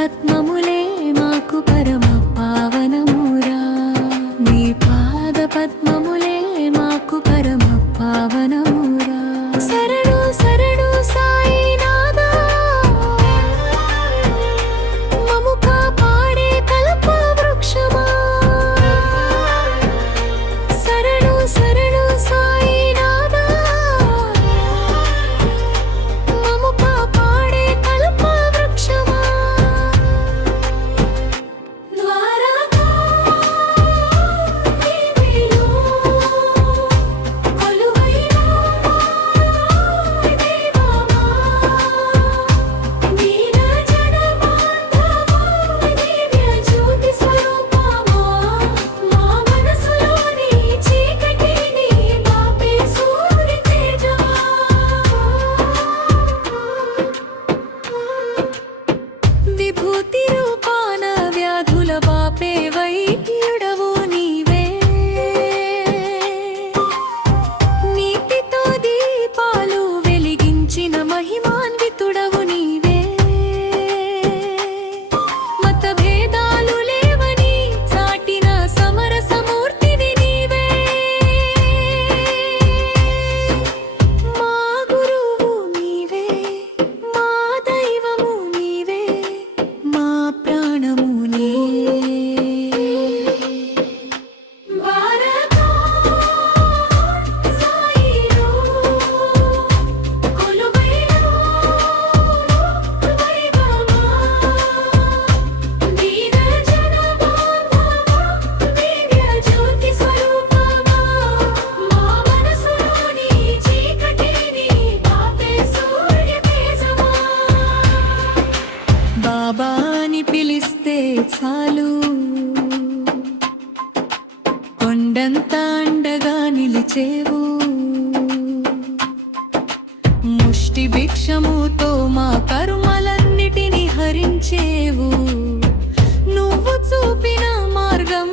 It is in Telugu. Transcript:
పద్మములే మాకు పరమ పావనమురా నీ పాద పద్మములే మాకు పరమ పావనము మార్చేవు ముష్టి భిక్షముతో మా కరుమలన్నిటిని హరించేవు. నువ్వు చూపిన మార్గం